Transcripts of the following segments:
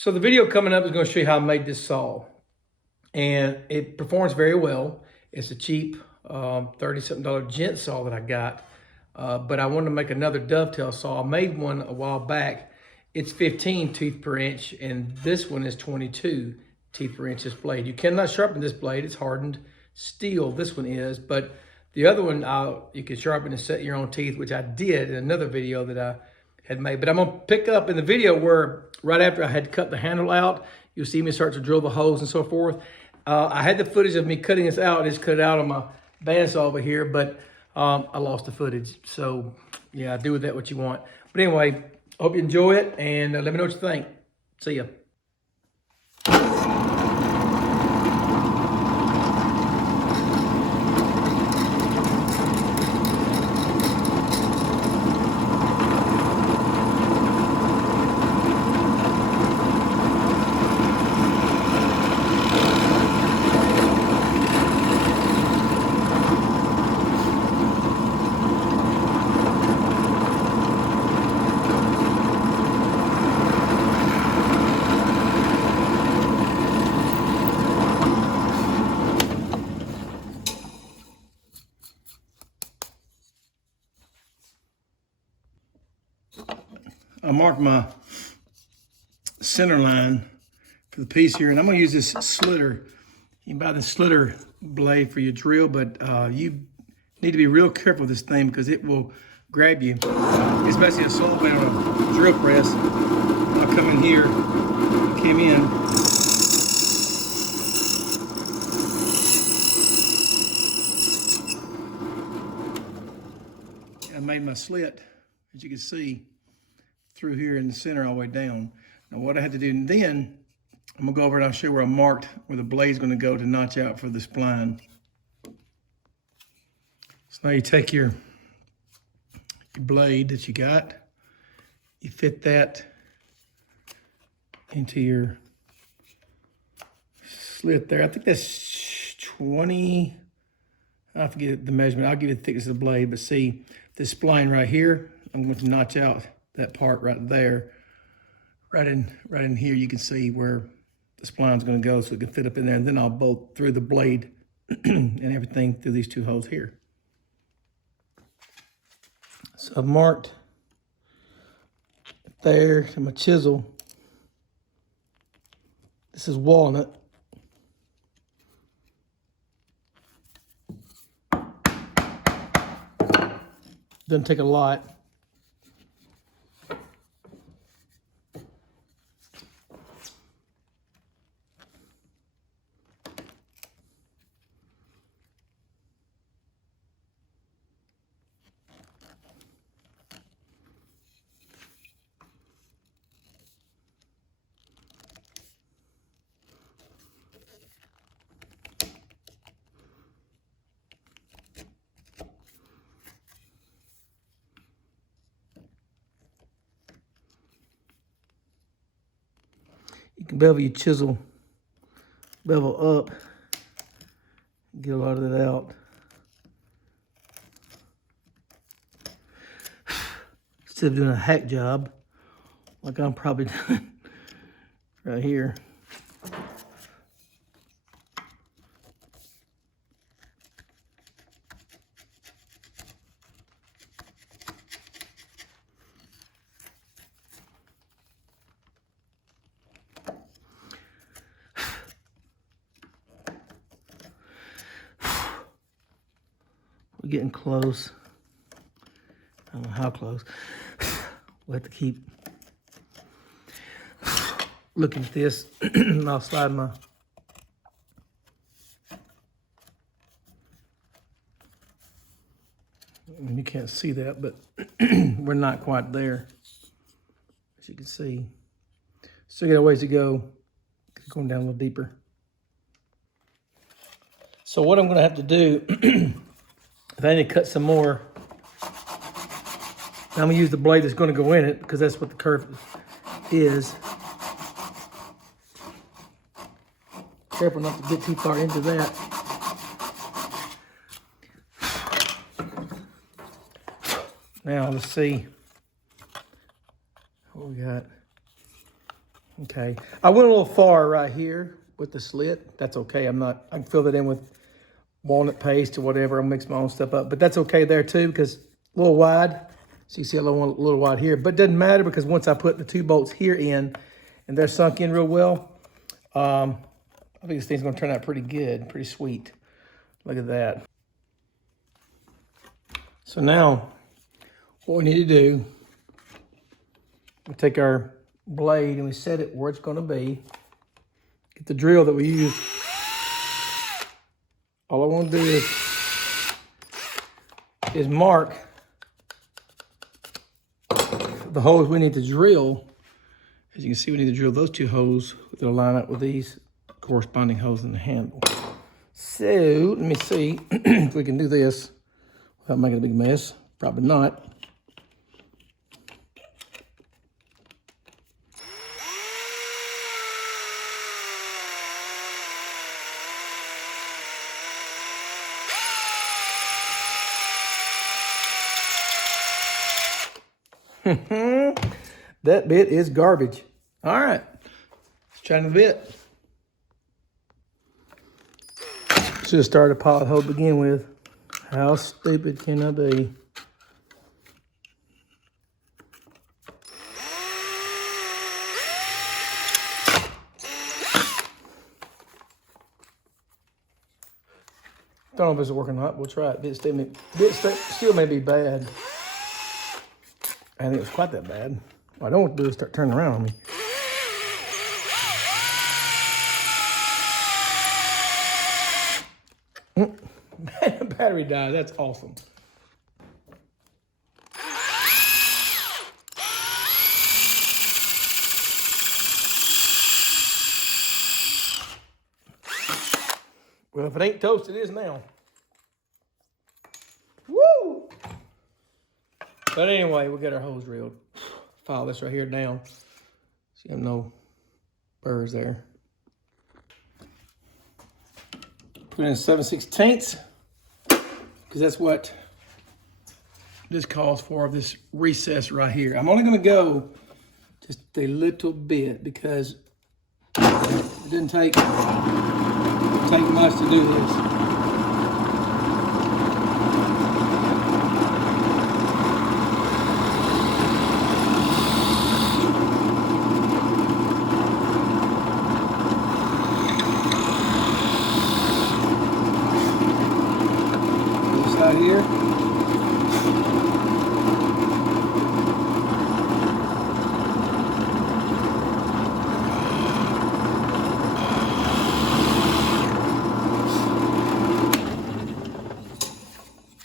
So the video coming up is going to show you how I made this saw, and it performs very well. It's a cheap $30-something gent saw that I got, but I wanted to make another dovetail saw. I made one a while back. It's 15 teeth per inch, and this one is 22 teeth per inch, this blade. You cannot sharpen this blade. It's hardened steel, this one is, but the other one, you can sharpen and set your own teeth, which I did in another video that I had made. But I'm gonna pick up in the video where right after I had cut the handle out, you'll see me start to drill the holes and so forth. I had the footage of me cutting this out. I just cut it out on my bandsaw over here, but I lost the footage. So yeah, do with that what you want. But anyway, I hope you enjoy it, and let me know what you think. See ya. I marked my center line for the piece here, and I'm gonna use this slitter. You can buy the slitter blade for your drill, but you need to be real careful with this thing because it will grab you. It's basically a saw blade on a drill press. I'll come in here, came in. I made my slit, as you can see, through here in the center all the way down. Now what I had to do then, I'm gonna go over and I'll show you where I marked where the blade's gonna go to notch out for the spline. So now you take your blade that you got, you fit that into your slit there. I think that's 20, I forget the measurement. I'll give you the thickness of the blade, but see this spline right here, I'm going to notch out that part right there. Right in here, you can see where the spline's going to go, so it can fit up in there, and then I'll bolt through the blade and everything through these two holes here. So I've marked there to my chisel. This is walnut. Doesn't take a lot. You can bevel your chisel, bevel up, get a lot of that out. Instead of doing a hack job, like I'm probably doing right here. We're getting close. I don't know how close. We'll have to keep looking at this. I'll slide my you can't see that, but we're not quite there. As you can see, still got a ways to go. Going down a little deeper. So what I'm going to have to do, if I need to cut some more, I'm going to use the blade that's going to go in it because that's what the curve is. Careful not to get too far into that. Now let's see what we got. Okay, I went a little far right here with the slit. That's okay. I can fill that in with walnut paste or whatever. I'll mix my own stuff up, but that's okay there too because a little wide. So you see a little wide here, but it doesn't matter because once I put the 2 bolts here in and they're sunk in real well, I think this thing's gonna turn out pretty good, pretty sweet. Look at that. So now what we need to do, we take our blade and we set it where it's gonna be. Get the drill that we use. All I want to do is mark the holes we need to drill. As you can see, we need to drill those 2 holes that'll line up with these corresponding holes in the handle. So let me see if we can do this without making a big mess. Probably not. That bit is garbage. All right, let's try another bit. Should have started a pilot hole to begin with. How stupid can I be? Don't know if it's working or not. We'll try it. Bit still may be bad. I think it's quite that bad. What I don't want to do is start turning around on me. Man, the battery died. That's awesome. Well, if it ain't toast, it is now. Woo! But anyway, we'll get our hose drilled. File this right here down. See, I have no burrs there. Put in 7/16, because that's what this calls for, this recess right here. I'm only gonna go just a little bit because it didn't take much to do this. Here.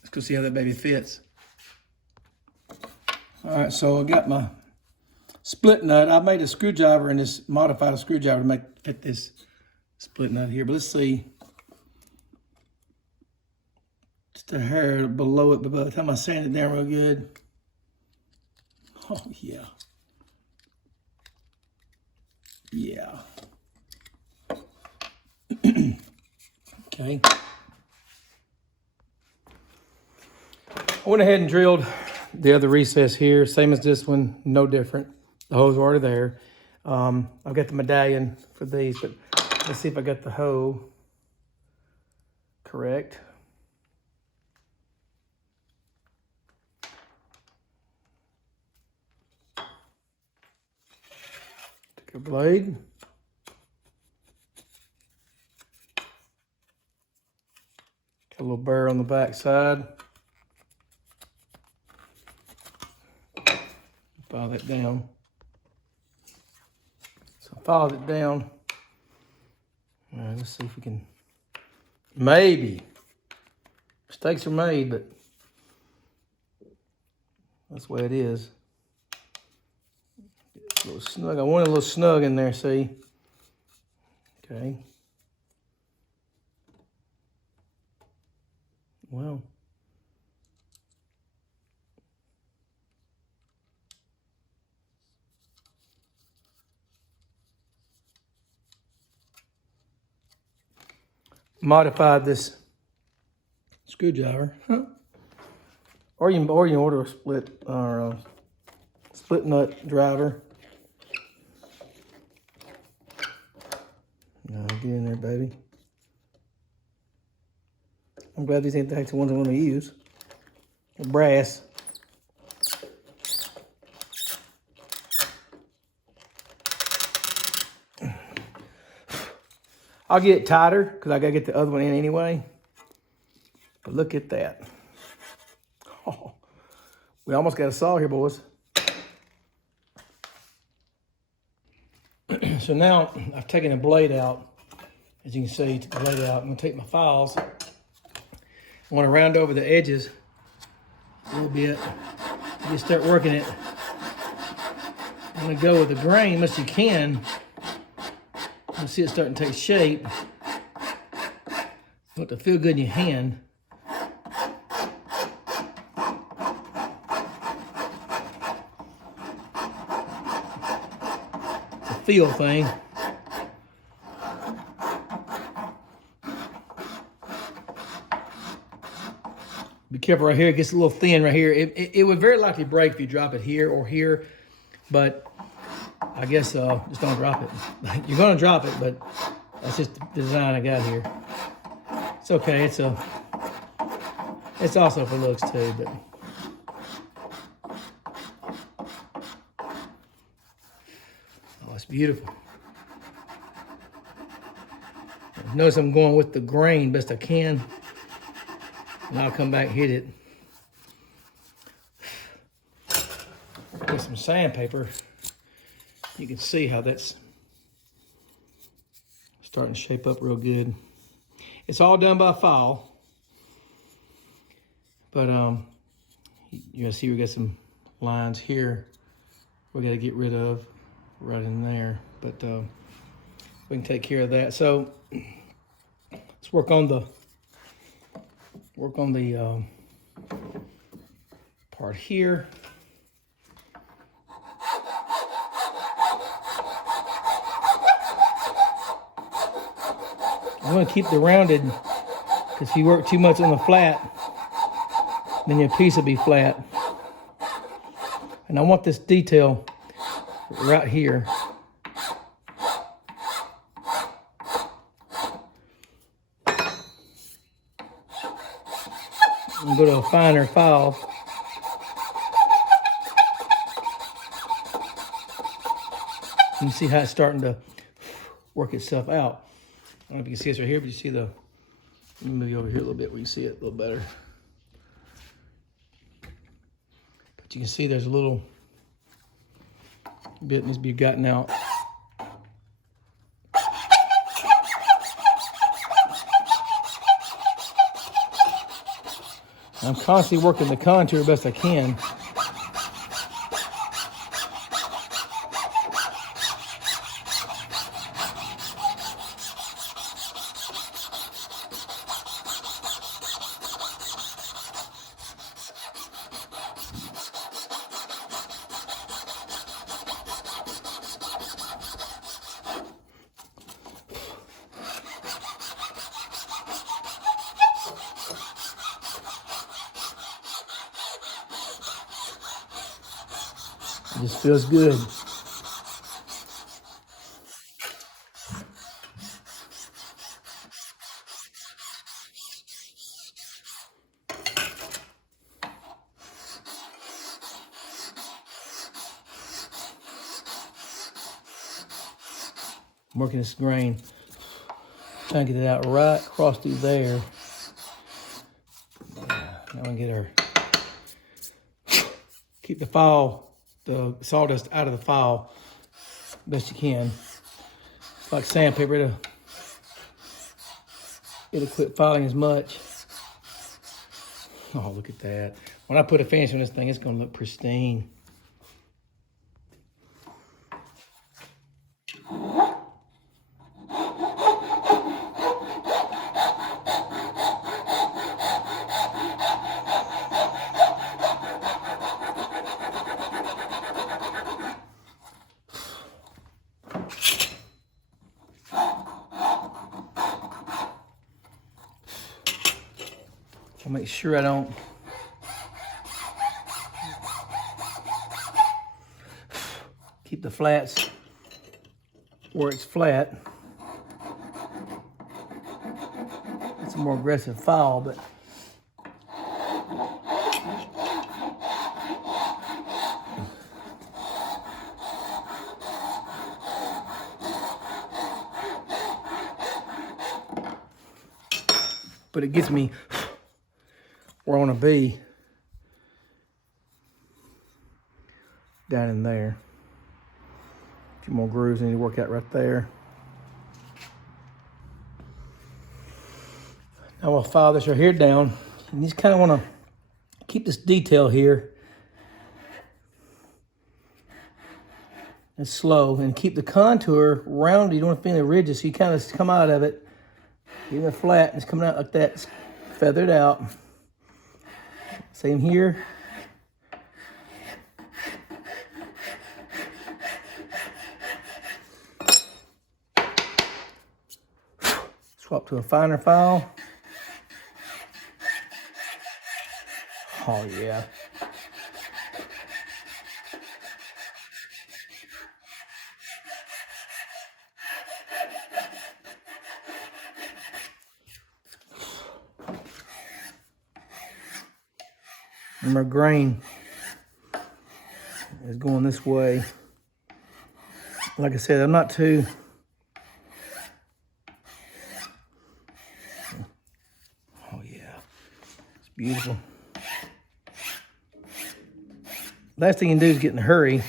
Let's go see how that baby fits. All right, so I got my split nut. I made a screwdriver and this modified a screwdriver to fit this split nut here, but let's see. Just a hair below it, but by the time I sand it down real good, oh yeah. Yeah. Okay. I went ahead and drilled the other recess here, same as this one, no different. The holes are already there. I've got the medallion for these, but let's see if I got the hole correct. Take a blade. Got a little burr on the back side. File that down. So I filed it down. All right, let's see if we can, maybe. Mistakes are made, but that's the way it is. A little snug. I want a little snug in there, see? Okay. Well. Modified this screwdriver, huh? Or you can order a split nut driver. Get in there, baby. I'm glad these ain't the heck the ones I want to use. They're brass. I'll get it tighter because I got to get the other one in anyway. But look at that. Oh, we almost got a saw here, boys. So now I've taken the blade out. As you can see, took the blade out. I'm going to take my files. I want to round over the edges a little bit. You start working it. I'm going to go with the grain as much as you can. You see it starting to take shape. You want it to feel good in your hand. It's a feel thing. Be careful right here, it gets a little thin right here. It would very likely break if you drop it here or here, but I guess just don't drop it. You're gonna drop it, but that's just the design I got here. It's okay, it's also for looks too, but. Oh, it's beautiful. Notice I'm going with the grain best I can. And I'll come back and hit it. With some sandpaper. You can see how that's starting to shape up real good. It's all done by file. But you're gonna see we got some lines here we gotta get rid of right in there. But we can take care of that. So let's work on the part here. I'm going to keep the rounded because if you work too much on the flat, then your piece will be flat. And I want this detail right here. I'm going to go to a finer file. You can see how it's starting to work itself out. I don't know if you can see this right here, but you see the, let me move you over here a little bit where you see it a little better. But you can see there's a little bit that needs to be gotten out. I'm constantly working the contour best I can. It just feels good. I'm working this grain, trying to get it out right across through there. Now we get our, keep the file, the sawdust out of the file best you can. Like sandpaper, it'll quit filing as much. Oh, look at that. When I put a finish on this thing, it's gonna look pristine. I'll make sure I don't keep the flats where it's flat. a more aggressive file, but it gets me where I want to be down in there. A few more grooves I need to work out right there. Now I'll file this right here down, and you just kind of want to keep this detail here and slow, and keep the contour rounded. You don't want to feel any ridges, so you kind of come out of it, even flat, and it's coming out like that. It's feathered out. Same here. Swap to a finer file. Oh yeah. And my grain is going this way. Like I said, I'm not too beautiful. Last thing you can do is get in a hurry.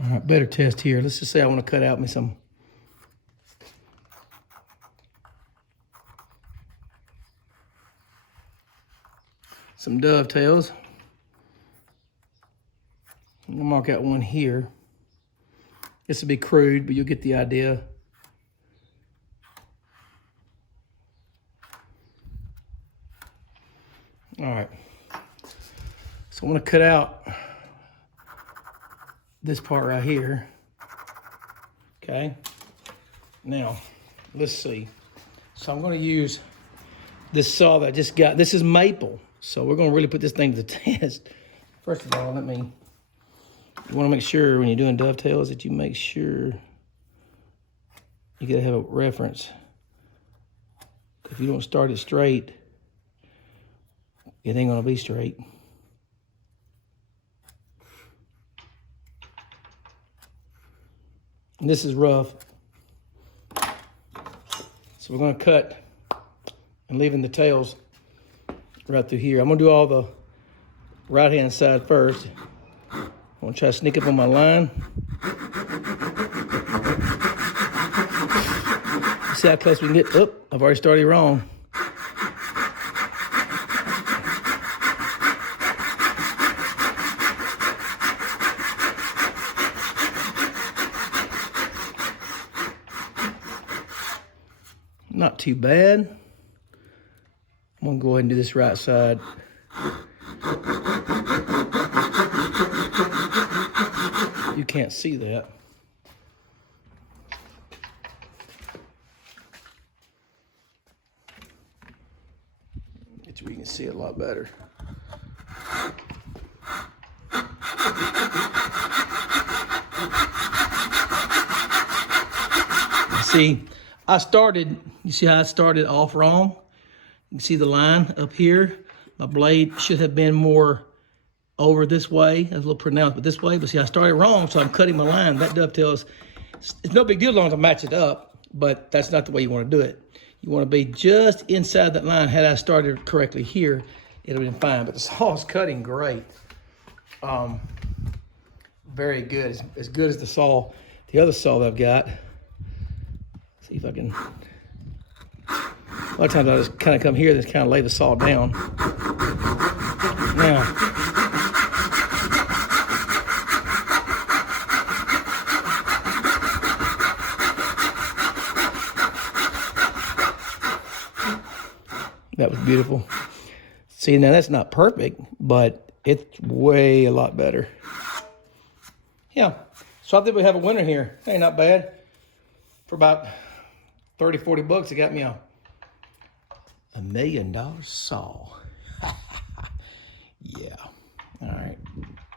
All right, better test here. Let's just say I want to cut out me some dovetails. I'm gonna mark out one here. This will be crude, but you'll get the idea. All right. So I'm gonna cut out this part right here. Okay. Now, let's see. So I'm gonna use this saw that I just got. This is maple. So we're gonna really put this thing to the test. First of all, you want to make sure when you're doing dovetails that you make sure you gotta have a reference. If you don't start it straight, it ain't gonna be straight. And this is rough. So we're gonna cut and leaving the tails right through here. I'm gonna do all the right-hand side first. I'm gonna try to sneak up on my line. See how close we can get. Oh, I've already started wrong. Not too bad. I'm gonna go ahead and do this right side. You can't see that. Get you where you can see it a lot better. See, you see how I started off wrong? You can see the line up here. My blade should have been more over this way. That's a little pronounced, but this way. But see, I started wrong, so I'm cutting my line. That dovetails. It's no big deal as long as I match it up, but that's not the way you want to do it. You want to be just inside that line. Had I started correctly here, it would have been fine. But the saw is cutting great. Very good. As good as the other saw that I've got. See if I can. A lot of times I just kind of come here and just kind of lay the saw down. Now, that was beautiful. See, now that's not perfect, but it's way a lot better. Yeah, so I think we have a winner here. Hey, not bad. For about 30, 40 bucks, it got me a $1 million saw.